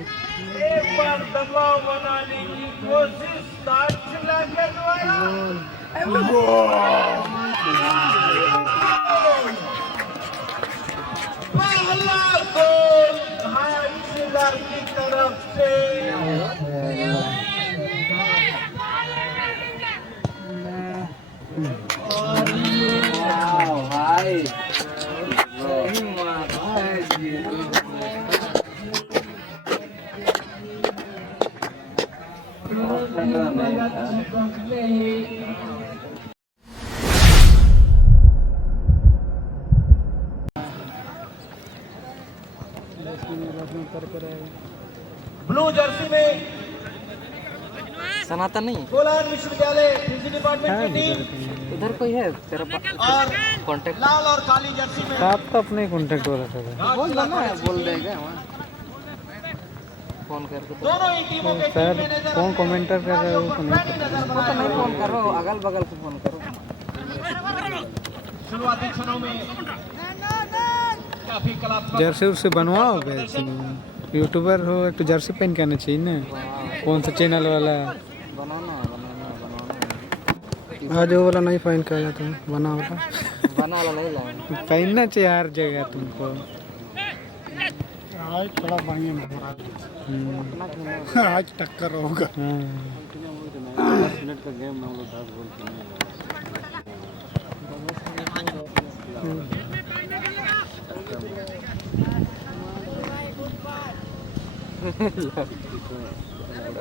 एक बार दबाव बनाने की कोशिश दार्चुला के द्वारा पहला गोल दार्चुला की तरफ से। ब्लू जर्सी में सनातन नहीं कोलार विश्वविद्यालय कृषि डिपार्टमेंट की टीम, उधर कोई है तेरा और कांटेक्ट? लाल और काली जर्सी में आप तो अपने कांटेक्ट हो रहा था। बोल देना, बोल देगा फोन करके। दोनों ही टीमों के टीम सर मैनेजर कौन कमेंटर कर रहे हो तो नहीं वो तो नहीं फोन करो, अगल बगल से फोन करो। शुरुआती क्षणों में काफी कलात्मक जर्सी उर्सी बनवाओ वैसे यूट्यूबर हो एक तो जर्सी पहन के आना चाहिए ना। कौन सा चैनल वाला बनाना आज वो वाला नहीं पहन के आया तुम बना वाला बना वाला नहीं लाए। पहनना चाहिए हर जगह तुमको। आज थोड़ा बढ़िया आज टक्कर होगा। 10 मिनट का गेम में हम लोग 10 गोल खेलेंगे।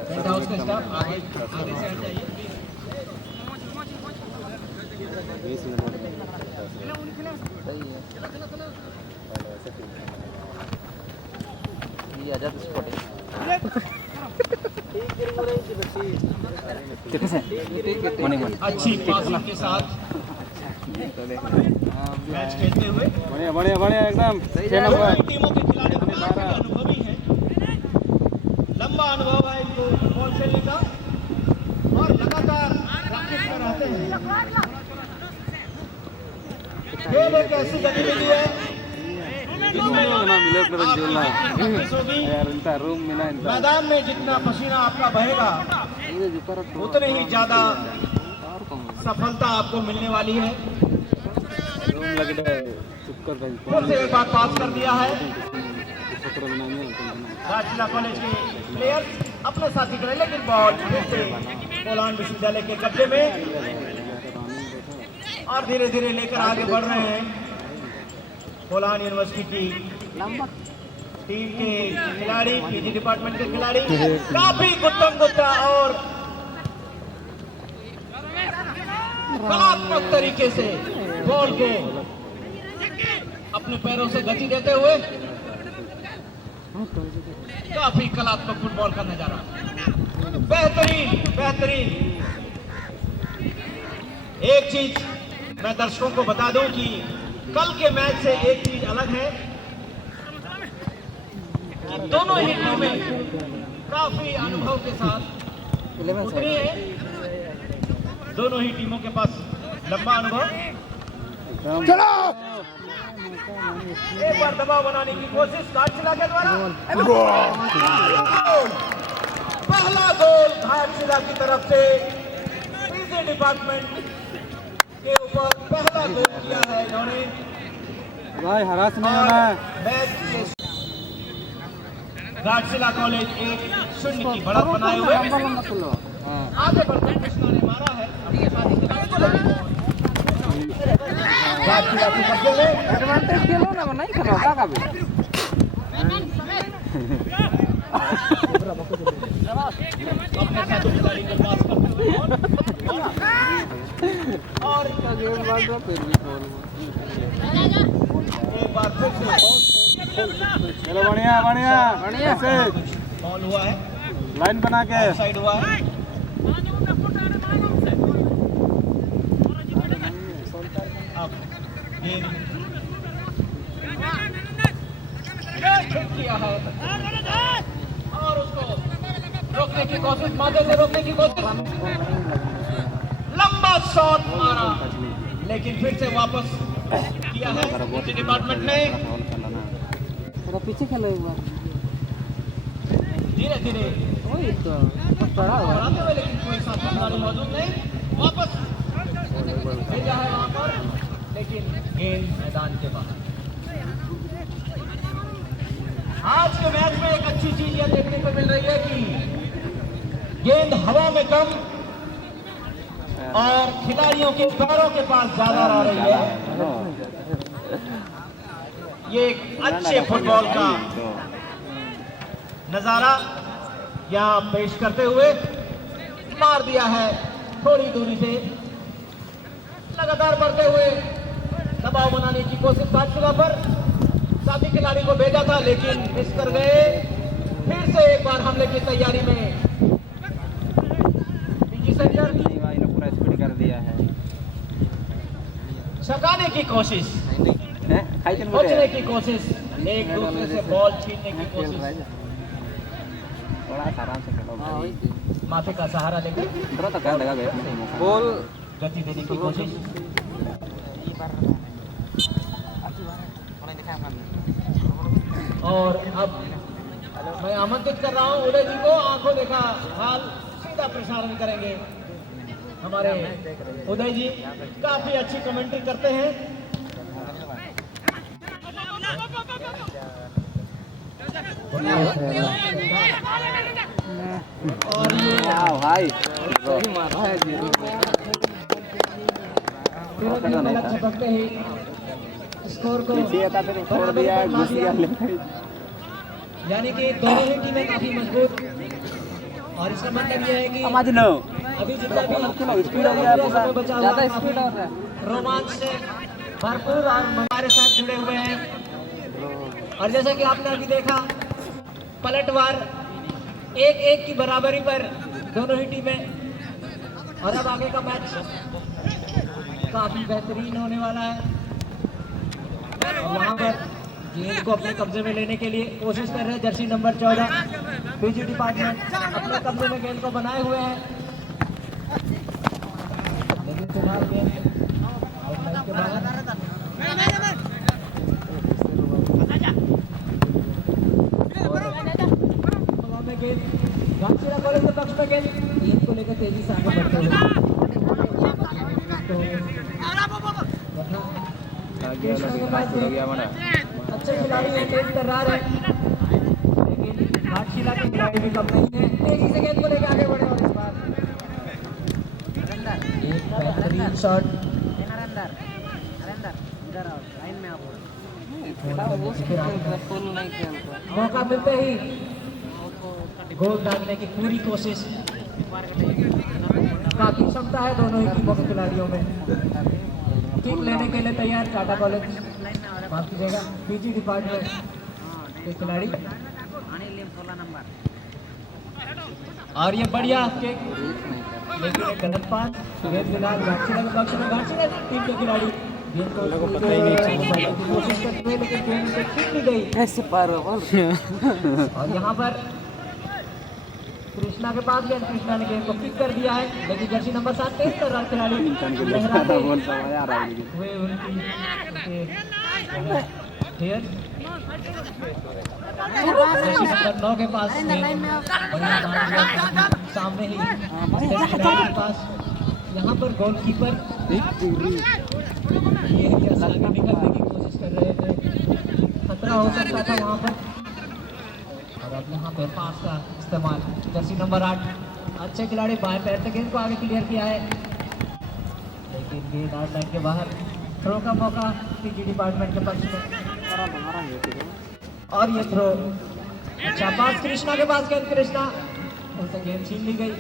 टेंट हाउस का स्टाफ आगे से हट जाइए। 20 मिनट सही है। ये आजाद स्पॉट है। अच्छी पासिंग के साथ मैच खेलते हुए बढ़िया बढ़िया बढ़िया एकदम दोनों ही टीमों के खिलाड़ी काफी अनुभवी हैं। लंबा अनुभव है इनको फुटबॉल खेलने का और लगातार प्रैक्टिस में रहते हैं। खेल एक ऐसी गतिविधि है जिसमें प्रैक्टिस होगी। मैदान में जितना पसीना आपका बहेगा उतनी ही ज्यादा सफलता आपको मिलने वाली है। फिर से एक बार पास कर दिया है। दार्चुला कॉलेज के प्लेयर्स अपने साथी करें, लेकिन बॉल फिर से कोलान विश्वविद्यालय के कब्जे में और धीरे धीरे लेकर आगे बढ़ रहे हैं। कोलान यूनिवर्सिटी टीम के खिलाड़ी, पीजी डिपार्टमेंट के खिलाड़ी काफी गुत्तम गुत्ता और कलात्मक तरीके से बॉल को अपने पैरों से गति देते हुए काफी कलात्मक फुटबॉल का नजारा। बेहतरीन बेहतरीन। एक चीज मैं दर्शकों को बता दूं कि कल के मैच से एक चीज अलग है कि दोनों ही टीमें काफी अनुभव के साथ उतरी है। दोनों ही टीमों के पास लंबा अनुभव। चलो एक बार दबाव बनाने की कोशिश दार्चुला के द्वारा। पहला गोल दार्चुला की तरफ से पीजी डिपार्टमेंट के ऊपर पहला गोल किया है इन्होंने। भाई हरास नहीं होना। मैच के दार्चुला कॉलेज 1-0 की बढ़त बनाए हुए आगे बढ़कर कृष्णा ने मारा है अपने साथी के साथ। दार्चुला की कब्जे में एडवांटेज खेलो ना, नहीं खेलो का कभी। अपने साथी खिलाड़ी को पास करते हुए और इसका गेम बात रहा फिर भी बॉल। एक बार फिर से चलो बढ़िया बढ़िया बढ़िया से बॉल हुआ है, लाइन बना के साइड हुआ है। अब गेंद किया है और उसको रोकने की कोशिश, माथे से रोकने की कोशिश, लंबा शॉट मारा लेकिन फिर से वापस किया है डिपार्टमेंट ने। थोड़ा पीछे खेलो एक बार। धीरे धीरे बढ़ाते हुए, लेकिन कोई साथी खिलाड़ी मौजूद नहीं। वापस भेजा है वहां पर, लेकिन गेंद मैदान के बाहर। आज के मैच में एक अच्छी चीज यह देखने को मिल रही है कि गेंद हवा में कम और खिलाड़ियों के पैरों के पास ज्यादा आ रही है। ये एक अच्छे फुटबॉल का नजारा यहां पेश करते हुए मार दिया है थोड़ी दूरी से, लगातार बढ़ते हुए दबाव बनाने की कोशिश घाटशिला पर, साथी खिलाड़ी को भेजा था लेकिन मिस कर गए। फिर से एक बार हमले की तैयारी में पीजी सेंटर पूरा स्पीड कर दिया है। छकाने की कोशिश, पहुंचने की कोशिश, एक दूसरे से बॉल छीनने की कोशिश, थोड़ा आराम से खेलो, माथे का सहारा लेकर थोड़ा तो लगा गया बॉल गति देने की कोशिश। और अब मैं आमंत्रित कर रहा हूं उदय जी को, आंखों देखा हाल सीधा प्रसारण करेंगे। हमारे उदय जी काफी अच्छी कमेंट्री करते हैं। और भाई छपकते ही स्कोर को छोड़ दिया, घुस गया। यानी कि दोनों ही टीमें काफी मजबूत, और इसका मतलब यह है कि अभी जितना भी स्पीड हो गया, ज्यादा स्पीड हो रहा है, रोमांच से भरपूर और हमारे साथ जुड़े हुए हैं। और जैसा कि आपने अभी देखा, पलटवार 1-1 की बराबरी पर दोनों ही टीमें, और अब आगे का मैच काफी बेहतरीन होने वाला है। वहां पर गेंद को अपने कब्जे में लेने के लिए कोशिश कर रहे हैं जर्सी नंबर 14 पीजी डिपार्टमेंट, अपने कब्जे में गेंद को बनाए हुए हैं, लेकिन फिलहाल गेंद आउटलाइन के बाहर। घाटशिला कॉलेज के पक्ष में गेंद को लेकर तेजी से आगे बढ़ते हुए अच्छे खिलाड़ी हैं, तेज तर्रार है, लेकिन घाटशिला के खिलाड़ी भी कम नहीं है। तेजी से गेंद को लेकर आगे बढ़े, और इस बार एक बेहतरीन शॉट मौका मिलते ही गोल डालने की पूरी कोशिश। काफी क्षमता है दोनों ही टीमों के खिलाड़ियों में। किक लेने के लिए तैयार टाटा कॉलेज, माफ कीजिएगा पीजी डिपार्टमेंट के खिलाड़ी। और ये बढ़िया किक, लेकिन एक गलत पास, गेंद फिलहाल घाटशिला के पक्ष में। घाटशिला टीम के खिलाड़ी गेंद को कोशिश करते हुए, लेकिन गेंद से छूट नहीं गई। ऐसे पार और यहाँ पर कृष्णा के पास गेंद, कृष्णा ने गेंद को किक कर दिया है, लेकिन जर्सी नंबर 7 तेज तर्रार खिलाड़ी लहराते हुए उनकी जर्सी नंबर 9 के पास सामने ही खिलाड़ी के पास। यहाँ पर गोलकीपर ये आगे निकलने की कोशिश कर रहे थे, खतरा हो सकता था वहाँ पर। और अब यहाँ पे पास का इस्तेमाल, जर्सी नंबर 8 अच्छे खिलाड़ी बाएं पैर से गेंद को आगे क्लियर किया है, लेकिन गेंद आउटलाइन के बाहर। थ्रो का मौका पीजी डिपार्टमेंट के पक्ष में, और ये थ्रो। अच्छा पास कृष्णा के पास गेंद, कृष्णा उनसे गेंद छीन ली गई।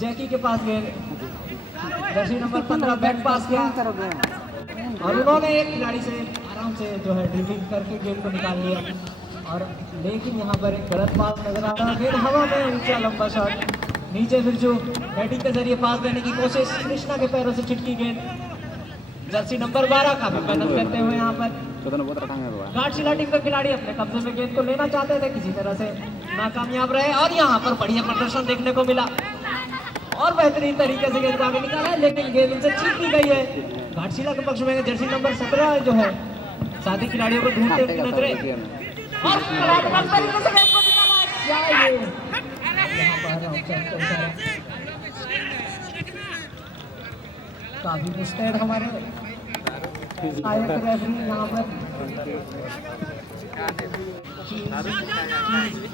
जैकी के पास गेंद, जर्सी नंबर 15 बैक पास किया, और उन्होंने एक खिलाड़ी से आराम से जो है ड्रिबलिंग करके गेंद को निकाल लिया। और लेकिन यहाँ पर एक गलत पास नजर आ रहा है, फिर हवा में ऊंचा लंबा शॉट, नीचे फिर जो बैटिंग के जरिए पास देने की कोशिश, कृष्णा के पैरों से छिटकी गेंद। जर्सी नंबर 12 काफी मेहनत करते हुए यहाँ पर घाटशिला टीम के खिलाड़ी अपने कब्जे में गेंद को लेना चाहते थे, किसी तरह से नाकामयाब रहे। और यहाँ पर बढ़िया प्रदर्शन देखने को मिला, और बेहतरीन तरीके से गेंद को आगे निकाला है, लेकिन गेंद उनसे छीन ली गई है। घाटशिला के पक्ष में जर्सी नंबर 17 जो है साथी खिलाड़ियों को ढूंढते हुए नजरें, और तरीके से गेंद को निकाला है। क्या ये यहाँ पर आउटसाइड का इशारा, काफी मिस्टेड हमारे रेफरी यहाँ पर।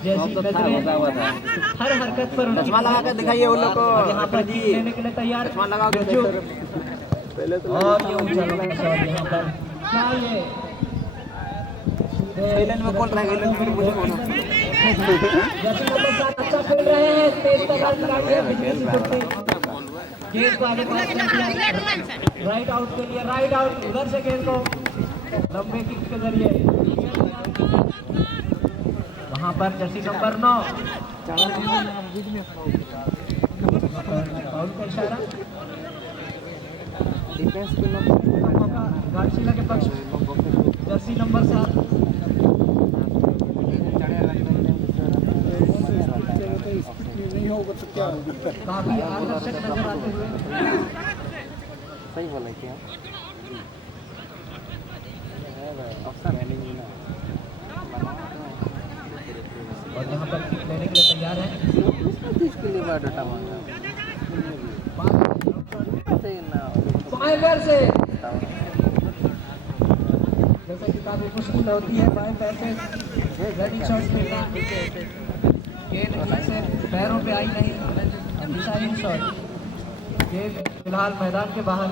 जैसी नजरें हर हरकत पर चश्मा लगा कर दिखाइए उन लोग को। यहाँ पर लेने के लिए तैयार। चश्मा लगाओ के जो पहले तो और ये ऊंचा लंबा शॉट यहाँ पर, क्या ये एलन में कौन रहेगा? एलन मुझे बोलो। जैसे नंबर 7 अच्छा खेल रहे हैं, तेज तर्रार खिलाड़ी है, बिजली से छुट्टी गेंद को आगे पास कर दिया, राइट आउट के लिए, राइट आउट उधर से गेंद को लंबे किक के जरिए वहां पर जर्सी नंबर 9 फाउल का इशारा, डिफेंस के नंबर घाटशिला के पक्ष जर्सी नंबर 7 नहीं होगा तो क्या होगा? काफी आकर्षक नजर आते हुए। सही बोला क्या ऑप्शन है नहीं ना और यहाँ पर लेने के लिए तैयार है। 30 के लिए बायोडाटा मांगा सही ना बाएं पैर से जैसे कि काफी मुश्किल होती है बाएं पैर से रेडी शॉट खेलना, गेंद ठीक से पैरों पे आई नहीं, डिसाइडिंग शॉट, गेंद फिलहाल मैदान के बाहर।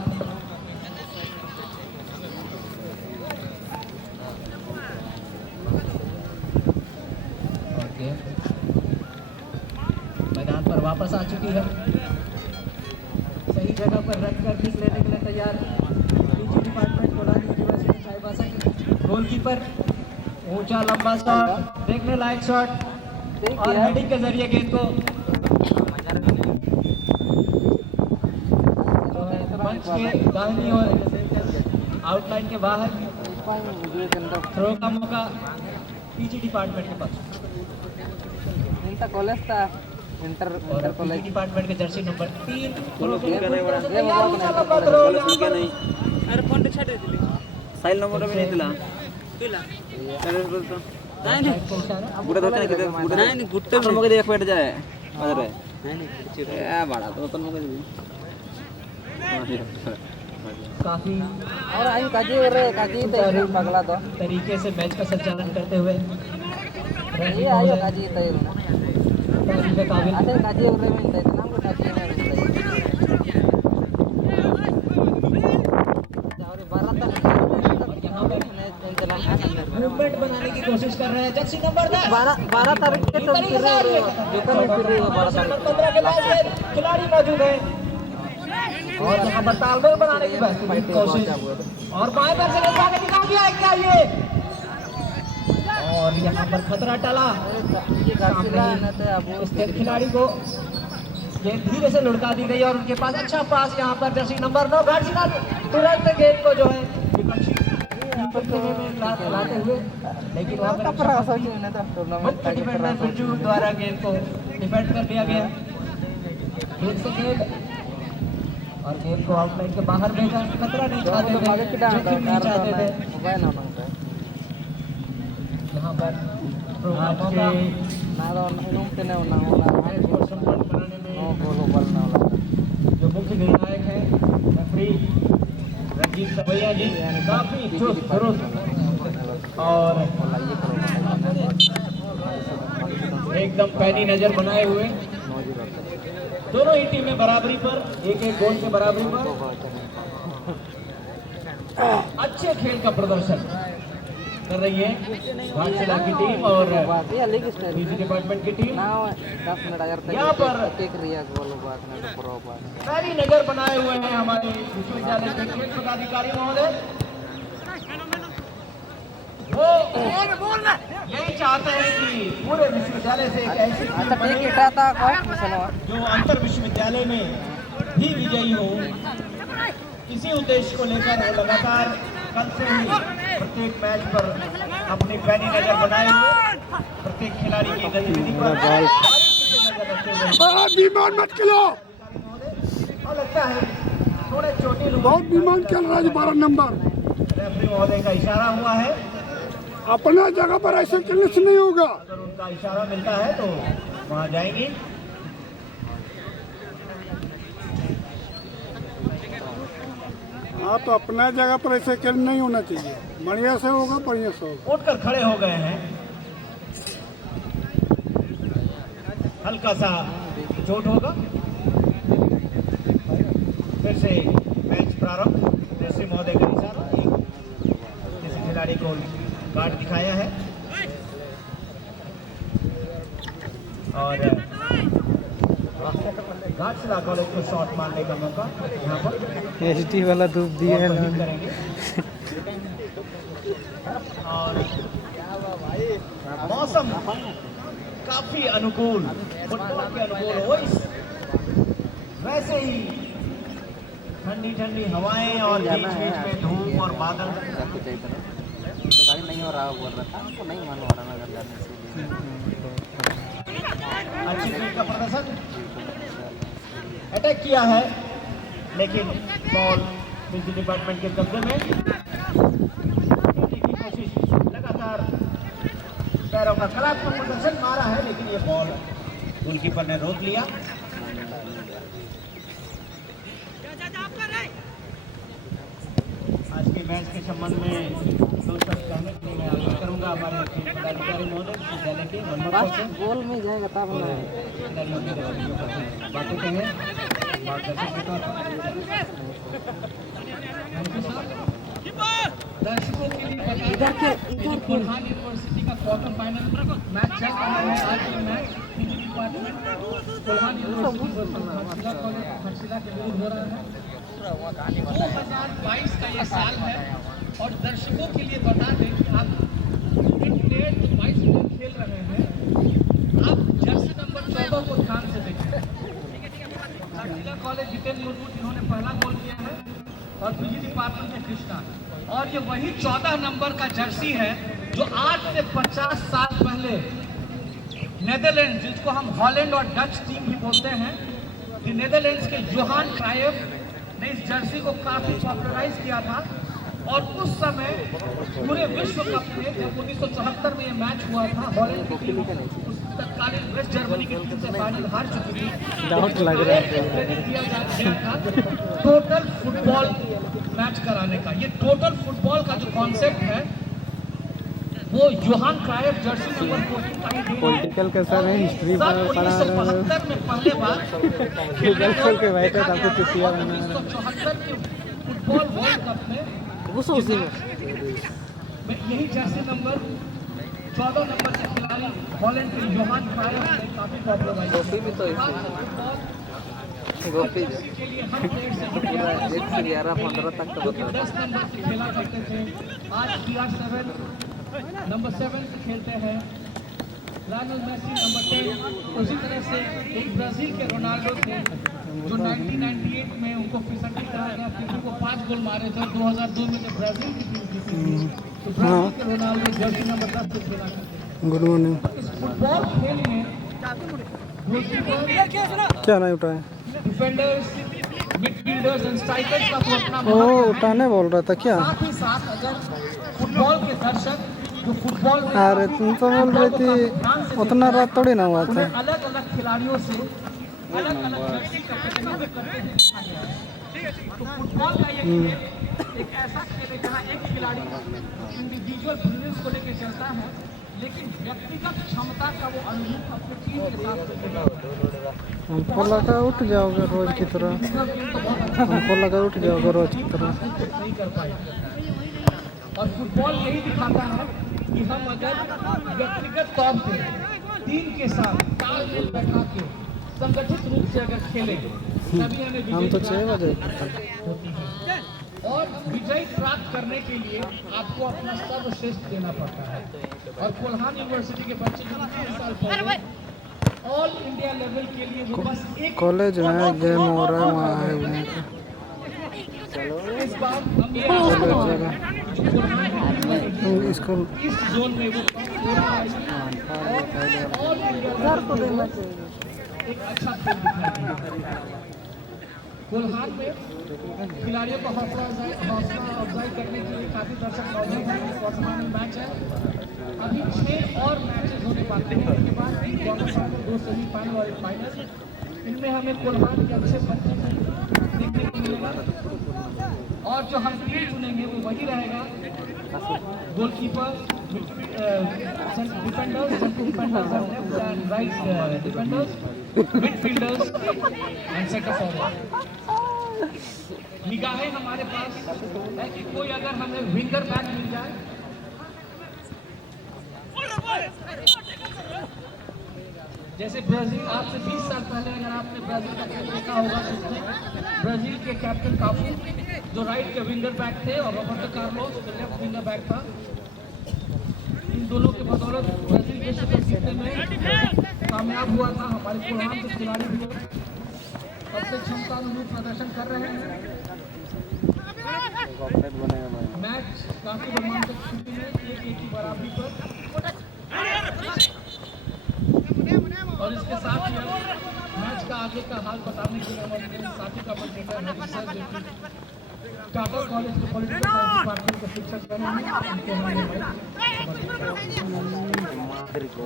और गेंद मैदान पर वापस आ चुकी है, सही जगह पर रख कर किक लेने के लिए तैयार PG department Kolhan university Chaibasa के गोलकीपर। ऊंचा लंबा शॉट, देखने लायक शॉट और हेडिंग के जरिए गेंद को जो है मंच के दाहिनी ओर आउटलाइन के बाहर थ्रो का मौका पीजी डिपार्टमेंट के पास। इंटर कॉलेज था इंटर और पीजी डिपार्टमेंट के जर्सी नंबर 3 थ्रो के नहीं लिए बड़ा तैयार, ऊंचा लंबा थ्रो यहाँ पर। नहीं अरे फोन छाड़ देली साइल नंबर भी नहीं दिला दिला चलो बोलतो साइड का इशारा। बुढ़ा धोते नहीं किते बुढ़ा नहीं गुट्टे में मगे देख बैठ जाए अरे नहीं ए बड़ा तो अपन मगे काफी और आई काजी तैयारी पगला तो तरीके से मैच का संचालन करते हुए ये आयो काजी तैयारी ना तारीफ काबिल अरे काजी और में मिलता है ना को काजी में मिलता है और 12 तक यहाँ पे मैच मूवमेंट बनाने की कोशिश कर रहे हैं जर्सी नंबर 10 12 तारीख के तो फिर रही है जो कल फिर रही है 12 तारीख नंबर 15 के पास में खिलाड़ी मौजूद है और यहाँ पर तालमेल बनाने की बेहतरीन कोशिश और बाएं पैर से गेंद आगे निकाल दिया है, क्या ये और यहाँ पर खतरा टला। स्टेट खिलाड़ी को गेंद धीरे से लुढ़का दी गई और उनके पास अच्छा पास यहाँ पर जर्सी नंबर 9 घाटशिला तुरंत गेंद को जो है लाते हुए, लेकिन वहाँ पर मुख्य डिफेंडर बिरजू द्वारा गेंद को डिफेंड कर दिया गया। फिर से गेंद और गेंद को आउटलाइन के बाहर भेजा, खतरा नहीं चाहते थे, जोखिम नहीं चाहते थे। यहाँ पर आज के मैच को संपन्न कराने में जो मुख्य निर्णायक हैं रेफरी रंजीत सवैया जी काफी चुस्त दुरुस्त और एकदम पैनी नजर बनाए हुए दोनों ही टीमें बराबरी पर एक गोल के बराबरी पर अच्छे खेल का प्रदर्शन कर रही है घाटशिला की टीम और पीजी डिपार्टमेंट की टीम। यहाँ पर सारी नजर बनाए हुए हैं हमारे विश्वविद्यालय के खेल पदाधिकारी महोदय। वो यही चाहते हैं कि पूरे विश्वविद्यालय से एक ऐसी टीम बने जो अंतर विश्वविद्यालय में भी विजयी हो। इसी उद्देश्य को लेकर वो लगातार कल से ही प्रत्येक मैच पर अपनी पैनी नजर बनाए हुए प्रत्येक खिलाड़ी की गतिविधि पर नजर रखते हुए बीमान मत खेलो, और लगता है थोड़े चोटी बहुत बीमान खेल रहा है 12 नंबर। रेफरी महोदय का इशारा हुआ है अपना जगह पर ऐसे खेलने से नहीं होगा। अगर उनका इशारा मिलता है तो वहां जाएंगे। हाँ, तो अपना जगह पर ऐसे खेल नहीं होना चाहिए। बढ़िया से होगा, बढ़िया से होगा। उठकर खड़े हो गए हैं। हल्का सा चोट होगा। फिर से मैच प्रारंभ। जैसे महोदय का इशारा, किसी खिलाड़ी को कार्ड दिखाया है और घाटशिला कॉलेज को शॉट मारने का मौका यहाँ पर एचडी वाला धूप दिया है बॉल करेंगे। और मौसम काफी अनुकूल, फुटबॉल के अनुकूल हो। इस वैसे ही ठंडी ठंडी हवाएं और बीच बीच में धूप और बादल। तो गाड़ी नहीं हो रहा बोल रहा था, हमको नहीं मन हो रहा नगर जाने से। अच्छी टीम का प्रदर्शन, अटैक किया है लेकिन बॉल बिजली डिपार्टमेंट के कब्जे में। की कोशिश, लगातार पैरों का कलात्मक प्रदर्शन मारा है लेकिन ये बॉल गोलकीपर ने रोक लिया। आज के मैच के संबंध में दो शब्द कहने के लिए मैं आग्रह करूंगा हमारे पदाधिकारी महोदय विद्यालय के मनोज से। गोल में जाएगा तब ना। बातें कहें मार्गदर्शन के तौर पर। दर्शकों के लिए बता दें कोल्हान यूनिवर्सिटी का क्वार्टर फाइनल मैच चल रहा है। आज का match PG department Kolhan university Ghatshila के विरुद्ध हो रहा है। 2022 का ये साल है और दर्शकों के लिए बता दें कि आप प्लेयर जो 22 प्लेयर खेल रहे हैं, आप जर्सी नंबर 14 को ध्यान से देखें। घाटशिला कॉलेज जितेंद्र मुर्मू जिन्होंने पहला गोल किया है और पीजी डिपार्टमेंट के कृष्णा, और ये वही 14 नंबर का जर्सी है जो आज से 50 साल पहले नेदरलैंड, जिसको हम हॉलैंड और डच टीम भी बोलते हैं, कि नेदरलैंड्स के जोहान क्राइफ ने इस जर्सी को काफी पॉपुलराइज किया था। और उस समय पूरे विश्व कप में जब 1974 में ये मैच हुआ था, हॉलैंड की टीम उस तत्कालीन वेस्ट जर्मनी की टीम से फाइनल हार चुकी थी। डाउट लग रहा है दिया गया था टोटल फुटबॉल मैच कराने का। ये टोटल फुटबॉल का जो कॉन्सेप्ट है वो जोहान क्राइफ जर्सी नंबर 14 का ही देन है। पॉलिटिकल का सर है, हिस्ट्री पढ़ा रहा है। 1972 में पहले बार गूगल खोल के बैठे थे, आपको चुटिया बना रहा है। 1974 के फुटबॉल वर्ल्ड कप में उसी में यही जर्सी नंबर 14 नंबर के खिलाड़ी हॉलैंड के जोहान क्राइफ ने काफी पॉपुलराइज गोपी भी तो गोपी के लिए हम प्लेयर से पूरा 1 से 11 15 तक तो बता 10 नंबर से खेला करते थे, आज CR7 नंबर 7 से खेलते हैं। Lionel Messi number 10। उसी तरह से एक ब्राजील के रोनाल्डो थे जो 1998 में उनको फिसड्डी कहा गया, फिर वो 5 गोल मारे थे। 2002 में जब ब्राजील की टीम जीती थी तो ब्राजील के रोनाल्डो जर्सी नंबर 10 से खेला करते थे। Good morning. इस फुटबॉल खेल में क्या नहीं उठाए? डिफेंडर्स, मिडफील्डर्स एंड स्ट्राइकर्स का तो अपना ओ उठाने बोल रहा था क्या? साथ ही साथ अगर फुटबॉल के दर्शक जो फुटबॉल में अरे तुम तो बोल रही थी उतना रात थोड़ी ना हुआ था। अलग अलग खिलाड़ियों से अलग अलग जर्सी का प्रतिनिधित्व करते हुए देखा गया है। तो फुटबॉल का ये खेल एक ऐसा खेल है जहाँ एक खिलाड़ी इंडिविजुअल ब्रिलियंस को लेकर चलता है, लेकिन व्यक्तिगत क्षमता का वो अनुभव अपनी टीम के साथ हमको लगा उठ जाओगे रोज की तरह, हमको लगा उठ जाओगे रोज की तरह। नहीं कर पाए। और फुटबॉल यही दिखाता है कि हम अगर व्यक्तिगत तौर पे टीम के साथ तालमेल बैठा के संगठित रूप से अगर खेलें तभी हमें हम तो 6 बजे होती है। और विजय प्राप्त करने के लिए आपको अपना सर्वश्रेष्ठ देना पड़ता है। और कोल्हान यूनिवर्सिटी के बच्चे जो 3 साल पहले ऑल इंडिया लेवल के लिए वो बस एक कॉलेज में गेम हो रहा है, वहाँ है वहाँ पे। इस बार हम ये इसको इस जोन में वो ऑल इंडिया एक अच्छा खेल दिखाई दिया। कोल्हान में खिलाड़ियों को हौसला अफजाई करने के लिए काफी दर्शक मौजूद हैं। वर्तमान में मैच है, अभी 6 और मैचेस होने बाकी हैं। उसके बाद क्वार्टर फाइनल, 2 सेमीफाइनल और 1 फाइनल। इनमें हमें कोल्हान के अच्छे बच्चे देखने को मिलेगा और जो हम टीम चुनेंगे वो वही रहेगा। Goalkeeper, defenders, right defenders, midfielders and centre forward. निगाहें हमारे पास है कि कोई अगर हमें विंगर बैक मिल जाए, जैसे ब्राजील, आज से 20 साल पहले अगर आपने ब्राजील का खेल देखा होगा तो उसमें ब्राजील के कैप्टन काफू जो राइट के विंगर बैक थे और रॉबर्टो कार्लोस जो लेफ्ट विंगर बैक था, इन दोनों के बदौलत ब्राजील विश्व कप जीतने में कामयाब हुआ था। हमारे कोल्हान के खिलाड़ी भी अपने क्षमता अनुरूप प्रदर्शन कर रहे हैं। मैच काफी रोमांचक स्थिति में 1-1 की बराबरी पर, और इसके साथ ही मैच का आगे का हाल बताने के लिए हमारे साथी का मंत्रिता है सर, जो कि टाटा कॉलेज के पॉलिटिकल साइंस डिपार्टमेंट के शिक्षक बने हैं।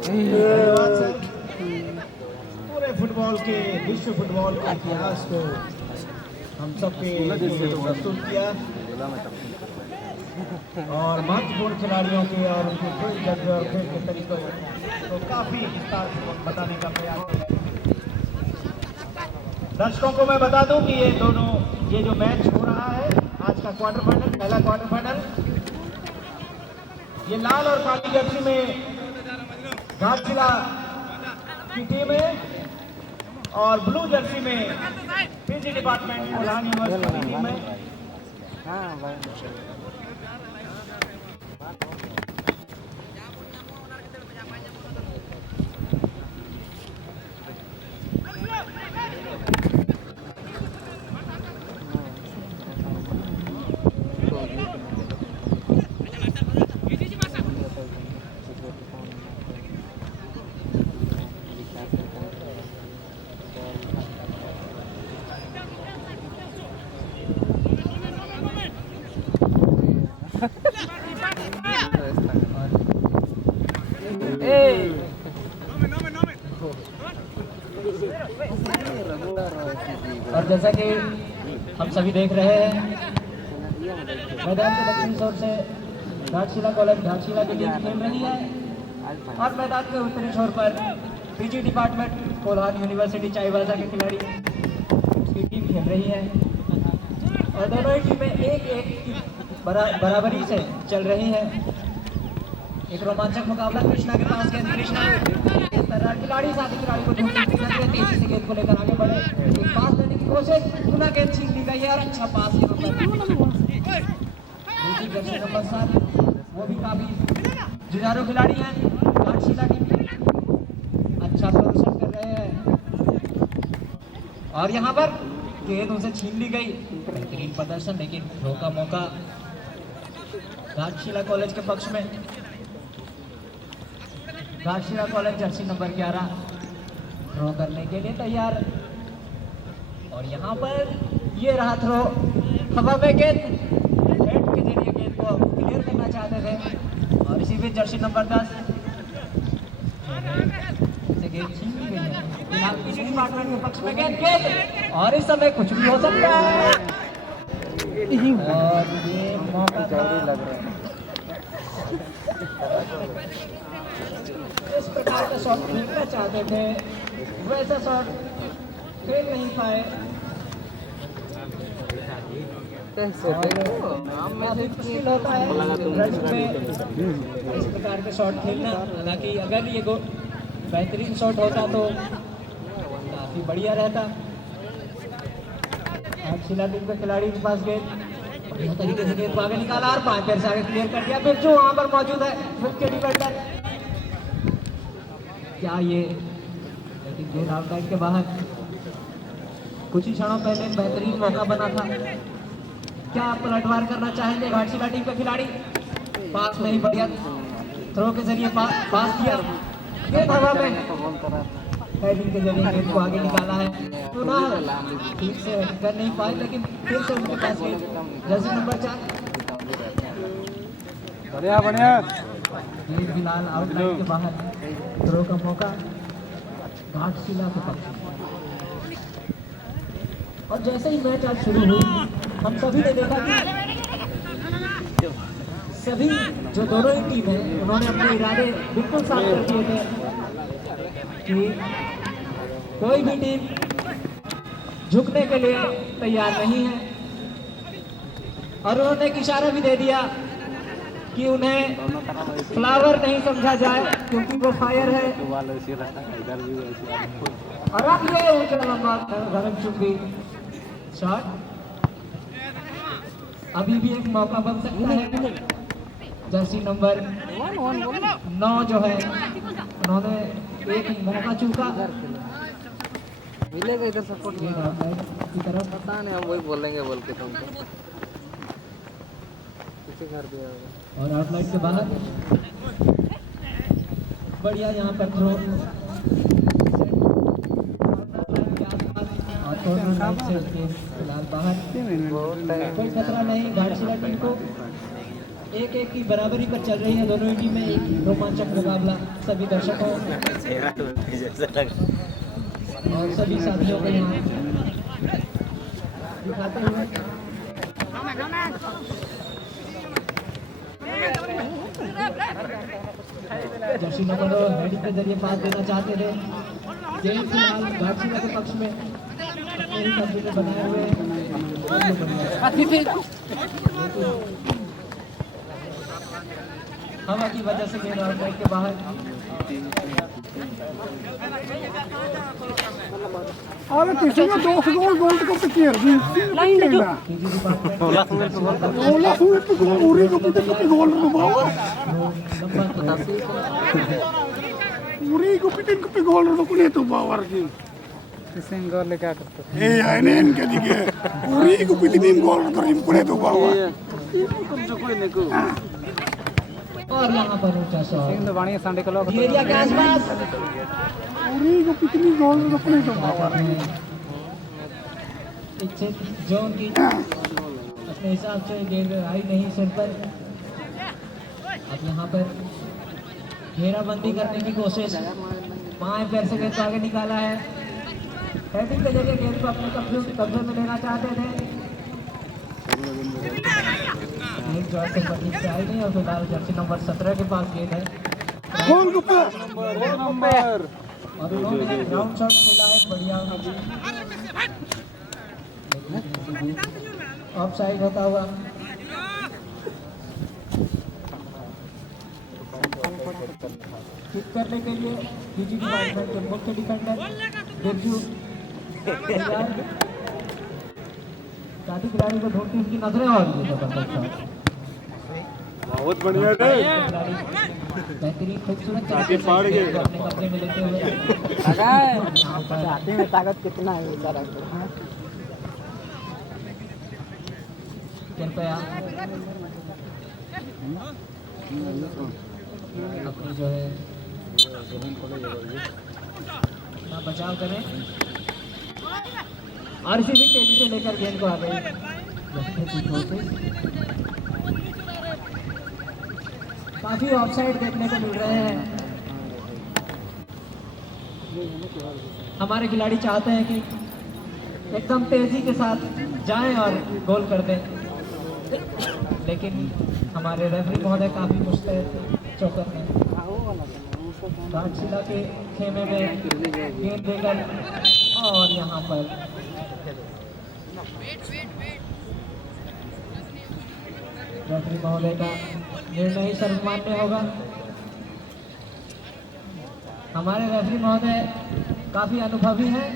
धन्यवाद सर। पूरे फुटबॉल के, विश्व फुटबॉल के इतिहास को हम सबके प्रस्तुत किया और महत्वपूर्ण खिलाड़ियों के और उनके खेल जज्बे और खेल के तरीकों को काफी विस्तार से बताने का प्रयास किया। दर्शकों को मैं बता दूं कि ये जो मैच हो रहा है आज का क्वार्टर फाइनल, पहला क्वार्टर फाइनल, ये लाल और काली जर्सी में घाटशिला की टीम है और ब्लू जर्सी में पीजी डिपार्टमेंट कोल्हान यूनिवर्सिटी की टीम है। और जैसा कि हम सभी देख रहे हैं, मैदान के दक्षिणी छोर से घाटशिला कॉलेज घाटशिला की टीम खेल रही है और मैदान के उत्तरी छोर पर PG department Kolhan university Chaibasa के खिलाड़ी की टीम खेल रही है और दोनों ही टीमें 1-1 की बराबरी से चल रही है। एक रोमांचक मुकाबला, कृष्णा के पास गेंद, कृष्णा खिलाड़ी साथी खिलाड़ी को तेजी से गेंद को लेकर आगे बढ़े, पास देने की कोशिश, पुनः गेंद छीन ली गई है और अच्छा पास यहाँ पर नंबर 7, वो भी काफी जुझारू खिलाड़ी हैं घाटशिला टीम के, अच्छा प्रदर्शन कर रहे हैं और यहाँ पर गेंद उनसे छीन ली गई। बेहतरीन प्रदर्शन, लेकिन थ्रो का मौका घाटशिला कॉलेज के पक्ष में। Ghatshila college jersey number 11 throw करने के लिए तैयार और यहाँ पर ये रहा थ्रो, हवा में गेंद हेड के जरिए गेंद को क्लियर करना चाहते थे और इसी बीच जर्सी नंबर 10 से गेंद छीन ली गई है। फिलहाल पीजी डिपार्टमेंट के पक्ष में गेंद और इस समय कुछ भी हो सकता है और ये मौका था, इस प्रकार का शॉट खेलना चाहते थे, वैसा शॉट खेल नहीं पाए। काफी मुश्किल होता है रन में इस प्रकार के शॉट खेलना, हालांकि अगर ये बेहतरीन शॉट होता तो काफी बढ़िया रहता। घाटशिला टीम के खिलाड़ी के पास गेंद, इस तरीके से गेंद को आगे निकाला और 5 पैर से आगे क्लियर कर दिया। फिर जो वहां पर मौजूद है मुख्य डिफेंडर, क्या ये, लेकिन गेंद आउटसाइड के बाहर। कुछ ही क्षणों पहले बेहतरीन मौका बना था, क्या आप पलटवार करना चाहेंगे घाटशिला टीम के खिलाड़ी? पास में ही बढ़िया थ्रो के जरिए पास किया, गेंद हवा में हेडिंग के जरिए गेंद को आगे निकाला है। पुनः ठीक से कर नहीं पाए, लेकिन फिर से उनके पास गेंद, जर्सी नंबर 4 बढ़िया बढ़िया। गेंद फिलहाल आउटलाइन के बाहर, थ्रो का मौका घाटशिला के पक्ष में। और जैसे ही मैच आज शुरू हुई, हम सभी ने देखा कि सभी जो दोनों ही टीम है उन्होंने अपने इरादे बिल्कुल साफ कर दिए थे कि कोई भी टीम झुकने के लिए तैयार नहीं है। और उन्होंने एक इशारा भी दे दिया कि उन्हें फ्लावर नहीं समझा जाए क्योंकि वो फायर है। और अब ये ऊंचा लंबा गगनचुंबी शॉट, अभी भी एक मौका बन सकता है। जर्सी नंबर 9 जो है उन्होंने एक मौका चूका। मिलेगा इधर सपोर्ट की तरफ पता नहीं, हम वही बोलेंगे बोल के तुमको पीछे कर दिया होगा। और आउटलाइन के बाहर बढ़िया यहाँ पर थ्रो और कॉर्नर लाइन से गेंद फिलहाल बाहर। कोई खतरा नहीं घाटशिला टीम को। 1-1 की बराबरी पर चल रही है दोनों ही टीमें। एक रोमांचक मुकाबला सभी दर्शकों और सभी साथियों को यहाँ दिखाते हुए। जर्सी नंबर 2 हेडिंग के जरिए पास देना चाहते थे। गेंद फिलहाल घाटशिला के पक्ष में अपने ही कब्जे में बनाए हुए हवा की वजह से गेंद आउटलाइन के बाहर। Ahora te sigo 2 gol को पिकेर दी लाइन ओला सुन पे पूरी को पिटे गोल को बावर पूरी को पिटे गोल को ने तो बावर की किसी गोल ले क्या करते ए आने इनके दिखे पूरी को पिटे गोल तो रिम को ने तो बावर और यहाँ पर ऊंचा शॉट सिंह तो बढ़िया संडे को एरिया के आसपास पूरी को पिटे गोल को ने तो बावर इच्छित जोन की अपने हिसाब से गेंद आई नहीं सिर पर। अब यहाँ पर घेराबंदी करने की कोशिश, बाएं पैर से गेंद को आगे निकाला है। हेडिंग के जरिए गेंद को अपने कब्जे में लेना चाहते थे। गेंद जो है ठीक से आई नहीं और फिलहाल जर्सी नंबर 17 के पास गेंद है। गोल को नंबर और उन्होंने ग्राउंड शॉट खेला है बढ़िया, ऑफ साइड होता हुआ। किक करने के लिए बीजी डिपार्टमेंट के मुख्य डिफेंडर बिरजू काफी खिलाड़ी को ढूंढती उनकी नजरें और ये जबरदस्त शॉट, बहुत बढ़िया थे बेहतरीन खूबसूरत आगे फाड़ गए अपने कब्जे में लेते हुए। छाती में ताकत कितना है बेचारा को। कृपया अपनी जो है अपना बचाव करें और इसी भी तेजी से लेकर गेंद को आगे काफी ऑफसाइड देखने को मिल रहे हैं। हमारे खिलाड़ी चाहते हैं कि एकदम तेजी के साथ जाएं और गोल कर दें, लेकिन हमारे रेफरी महोदय काफी मुस्तैद चौकस हैं। घाटशिला के खेमे में गेंद देकर और यहाँ पर रेफरी महोदय का निर्णय ही सर्वमान्य होगा। हमारे रेफरी महोदय काफी अनुभवी हैं,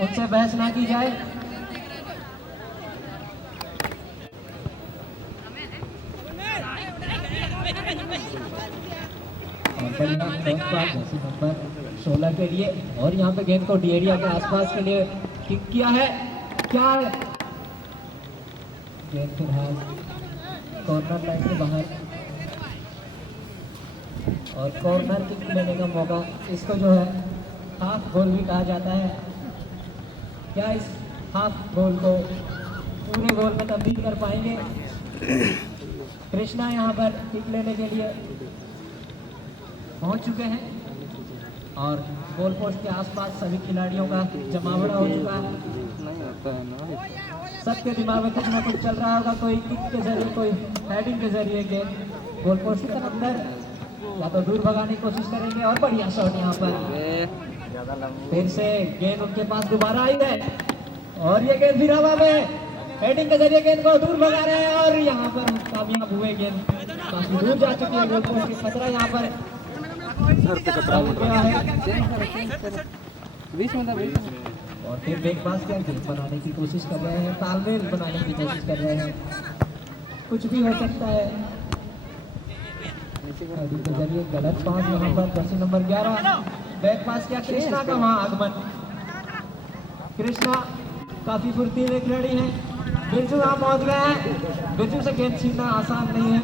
उनसे बहस ना की जाए। नंबर 16 के लिए और यहाँ पे गेंद को डी एरिया के आसपास के लिए किक किया है। क्या गेंद फिलहाल कॉर्नर लाइन के बाहर और कॉर्नर किक लेने का मौका इसको जो है हाफ गोल भी कहा जाता है। क्या इस हाफ गोल को पूरे गोल में तब्दील कर पाएंगे? कृष्णा यहाँ पर किक लेने के लिए पहुंच चुके हैं और गोल पोस्ट के आसपास सभी खिलाड़ियों का जमावड़ा हो चुका है। नहीं होता है ना। सबके दिमाग में कुछ ना कुछ चल रहा होगा, कोई किक के जरिए, कोई हेडिंग के जरिए गेंद गोल पोस्ट के अंदर या तो दूर भगाने की कोशिश करेंगे। और बढ़िया शॉट यहाँ पर, फिर से गेंद उनके पास दोबारा आई है और ये गेंद फिर हवा में हेडिंग के जरिए गेंद को दूर भगा रहे हैं और यहाँ पर कामयाब हुए। गेंद काफी दूर जा चुकी है, गोल पोस्ट की खतरा यहाँ पर गया है। बीच में था, बीच में। और फिर ब्रेकफास्ट क्या गेंद बनाने की कोशिश कर रहे हैं, तालमेल बनाने की कोशिश कर रहे हैं। कुछ भी हो सकता है। हेडिंग के जरिए गलत पास यहाँ पर, जर्सी नंबर 11 बैक पास किया, कृष्णा का वहाँ आगमन। कृष्णा काफी फुर्तीले खिलाड़ी हैं। बिरजू वहाँ पहुँच गए हैं। बिरजू से गेंद छीनना आसान नहीं है।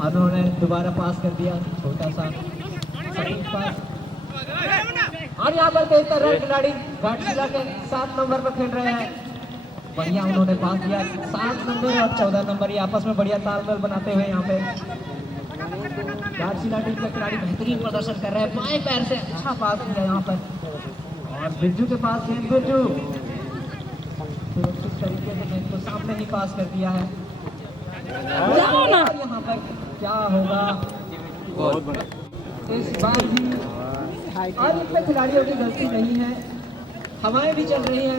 उन्होंने दोबारा पास कर दिया, छोटा सा पास। और यहाँ पर तेज तर्रार खिलाड़ी घाटशिला के 7 नंबर पर खेल रहे हैं। बढ़िया उन्होंने पास दिया। 7 नंबर और 14 नंबर ये आपस में बढ़िया तालमेल बनाते हुए यहाँ पे घाटशिला टीम के खिलाड़ी बेहतरीन प्रदर्शन कर रहे हैं। बाएं पैर से अच्छा पास दिया यहाँ पर और बिरजू के पास गेंद। बिरजू सुरक्षित तरीके से गेंद को सामने ही पास कर दिया है। यहाँ पर क्या होगा इस बार भी? और इनमें खिलाड़ियों की गलती नहीं है, हवाएं भी चल रही हैं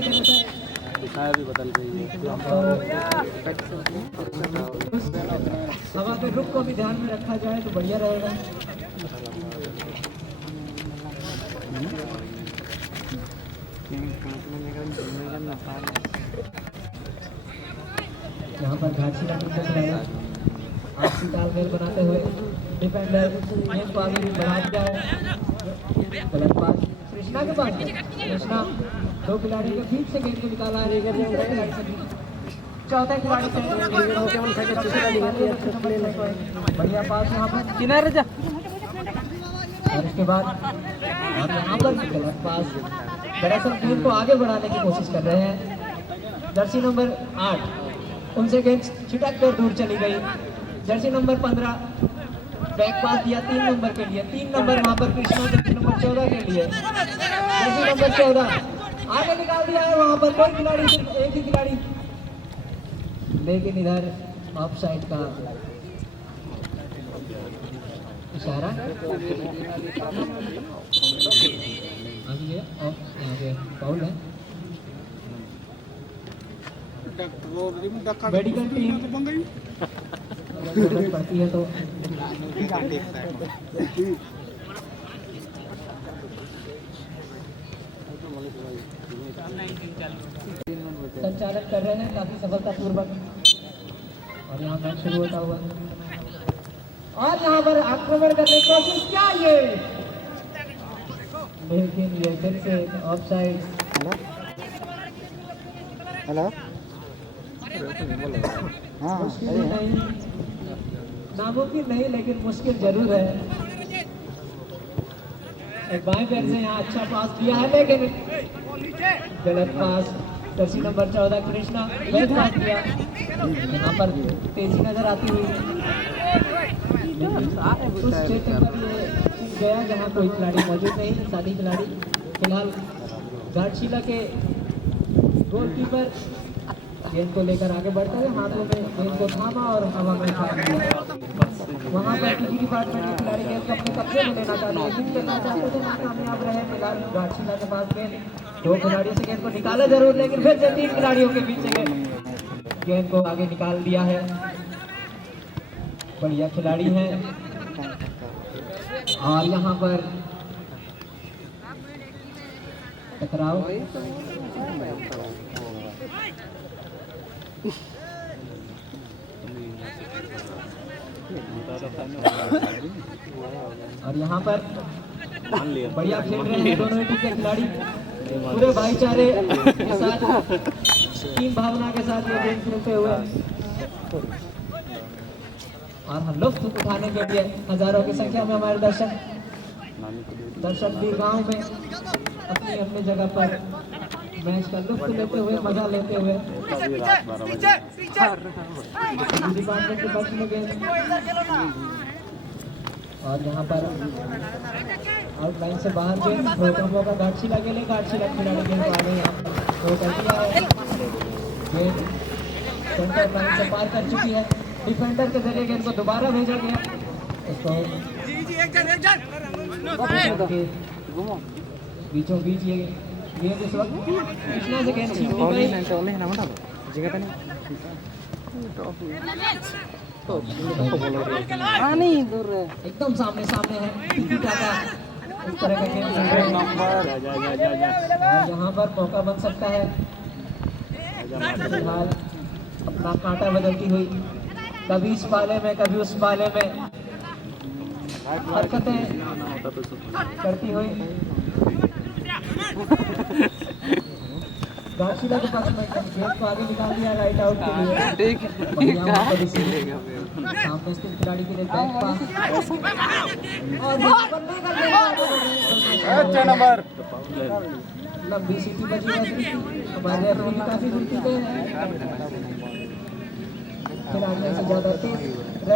दिशा भी बदल गई है। हवा के रुख को भी ध्यान में रखा जाए तो बढ़िया रहेगा। यहाँ पर घाटशिला टीम के खिलाड़ी आपसी तालमेल बनाते हुए डिफेंडर गेंद को आगे भी बढ़ा दिया है। गलत पास कृष्णा के पास, कृष्णा 2 खिलाड़ी के बीच से गेंद को निकाला है। चौथे खिलाड़ी से बढ़िया पास यहाँ पर किनारे जा, और इसके बाद और यहाँ पर गलत पास। दरअसल गेंद को आगे बढ़ाने की कोशिश कर रहे हैं। जर्सी नंबर 8 उनसे गेंद छिटक कर दूर चली गई। जर्सी नंबर 15 बैक पास दिया 3 नंबर के लिए। 3 नंबर वहाँ पर कृष्णा, जर्सी नंबर 14 के लिए। जर्सी नंबर 14 आगे निकाल दिया है। वहाँ पर कोई खिलाड़ी, सिर्फ एक ही खिलाड़ी, लेकिन इधर ऑफ साइड का इशारा। अभी ये ऑफ, यहाँ पे फाउल है। मेडिकल टीम जरूरत पड़ती है तो संचालन कर रहे हैं काफी सफलतापूर्वक। और यहाँ मैच शुरू होता हुआ और यहाँ पर आक्रमण करने की कोशिश क्या ये, लेकिन ये फिर से ऑफ साइड। हेलो हाँ मुश्किल नहीं, नामुमकिन नहीं, लेकिन मुश्किल जरूर है। एक बाएं पैर से यहाँ अच्छा पास दिया है, लेकिन गलत पास। जर्सी नंबर 14 कृष्णा गलत पास दिया। यहाँ पर तेजी नजर आती हुई उस क्षेत्र पर ये गया जहाँ कोई खिलाड़ी मौजूद नहीं, साथी खिलाड़ी। फिलहाल घाटशिला के गोलकीपर गेंद को लेकर आगे बढ़ते हुए हाथों में गेंद को थामा और हवा में उठा दिया। वहाँ पर पीजी डिपार्टमेंट के खिलाड़ी गेंद को अपने कब्जे में लेना चाहते हैं, लेकिन लेना चाहते थे, नाकामयाब रहे। फिलहाल घाटशिला के पास गेंद, 2 खिलाड़ियों से गेंद को निकाला जरूर, लेकिन फिर से 3 खिलाड़ियों के बीच से गेंद को आगे निकाल दिया है। बढ़िया खिलाड़ी हैं। और यहाँ पर टकराव और यहाँ पर बढ़िया खेल रहे हैं दोनों टीम के खिलाड़ी, पूरे भाईचारे के साथ, टीम भावना के साथ ये गेम खेलते हुए। और हम लुत्फ उठाने के लिए हजारों की संख्या में हमारे दर्शक दर्शक भी गांव में अपनी अपनी जगह पर मैच का लुत्फ लेते हुए, मजा लेते हुए डिपार्टमेंट के पक्ष में गेंद और यहाँ पर आउटलाइन से बाहर गेंद प्रोग्रामों का गाछीला गेले, गाछीला खिलाड़ी गेंद को आगे यहाँ पर थ्रो कर दिया है। गेंद सेंटर लाइन से पार कर चुकी है, डिफेंडर के जरिए गेंद को दोबारा भेजा गया। इसको बीचों बीच ये गेंद इस वक्त कृष्णा से गेंद छीन ली गई। एकदम सामने सामने है इस तरह का गेंद और यहाँ पर मौका बन सकता है। फिलहाल अपना कांटा बदलती हुई कभी इस पाले में कभी उस पाले में हरकतें करती हुई गाछीला के पास में गेंद को आगे निकाल दिया राइट आउट के लिए। सामने स्थित खिलाड़ी के लिए बैक पास और नंबर लंबी सीटी बजी है। हमारे रेफरी काफी गुनती थे, खिलाड़ियों से ज्यादा तेज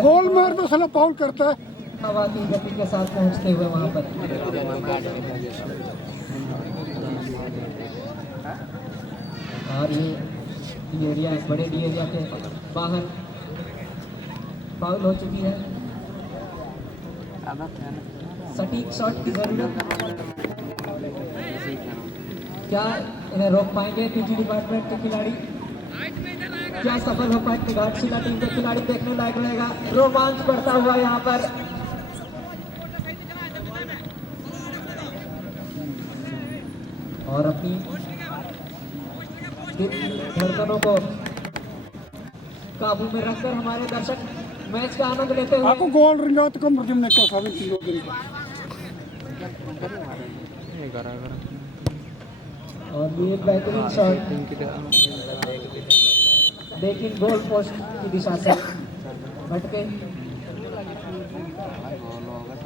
गोल मार दो साला फाउल करता है। हवाती गति के साथ पहुंचते हुए वहां पर और ये एरिया बड़े डी एरिया के बाहर फाउल हो चुकी है। सटीक शॉट की जरूरत, क्या इन्हें रोक पाएंगे पीजी डिपार्टमेंट के खिलाड़ी? क्या सफल हो पाएंगे घाटशिला टीम के खिलाड़ी? देखने लायक रहेगा, रोमांच बढ़ता हुआ यहाँ पर। और अपनी धड़कनों को काबू में रखकर हमारे दर्शक मैच का आनंद लेते हुए आपको गोल रिंगात को मुर्जिम ने को साबित किया दिन और ये बेहतरीन शॉट लेकिन गोल पोस्ट की दिशा से भटके,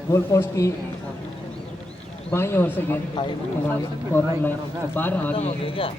गोल पोस्ट की बाईं ओर से गेंद कॉर्नर लाइन से बाहर आ रही है।